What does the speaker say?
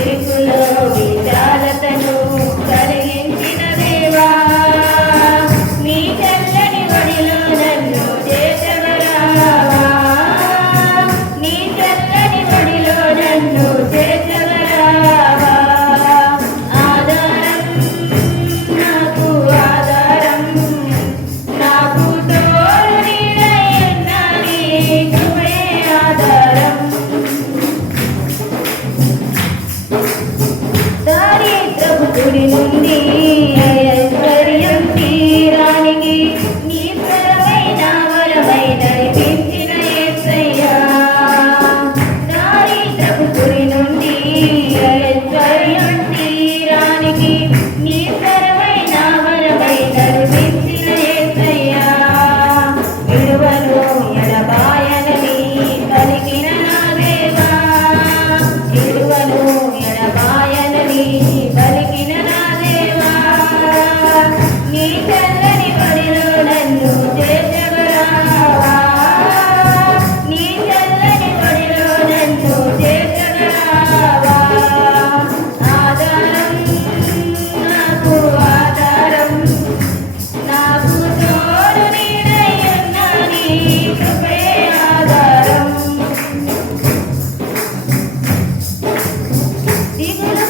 ఇరుకులో విశాలతను కలిగించిన దేవా, నీ చల్లని ఒడిలో నన్ను చేర్చగరావా, నీ చల్లని ఒడిలో నన్ను చేర్చగరావా. ఆధారం నాకు ఆధారం, నాకు తోడు నీడైన నీ కృపే ఆధారం. దారిద్రపు గుడి నుండి ఐశ్వర్యం తీరానికి నీ పరమైన వరమై నడిపించిన యేసయ్యా. దారిద్రపు గుడి నుండి ఐశ్వర్యం తీరానికి నీ పరమైన వరమై నడిపించిన యేసయ్యా. విడువను ఎడబాయనని పలికిన నా దేవా, విడువను ఎడబాయనని పలికిన నా దేవా, నీ చల్లని ఒడిలో నన్ను చేర్చగరావా, నీ చల్లని ఒడిలో నన్ను చేర్చగరావా. ఆధారం నాకు ఆధారం, నాకు తోడు నీడైన నీ కృపే ఆధారం. దిగులు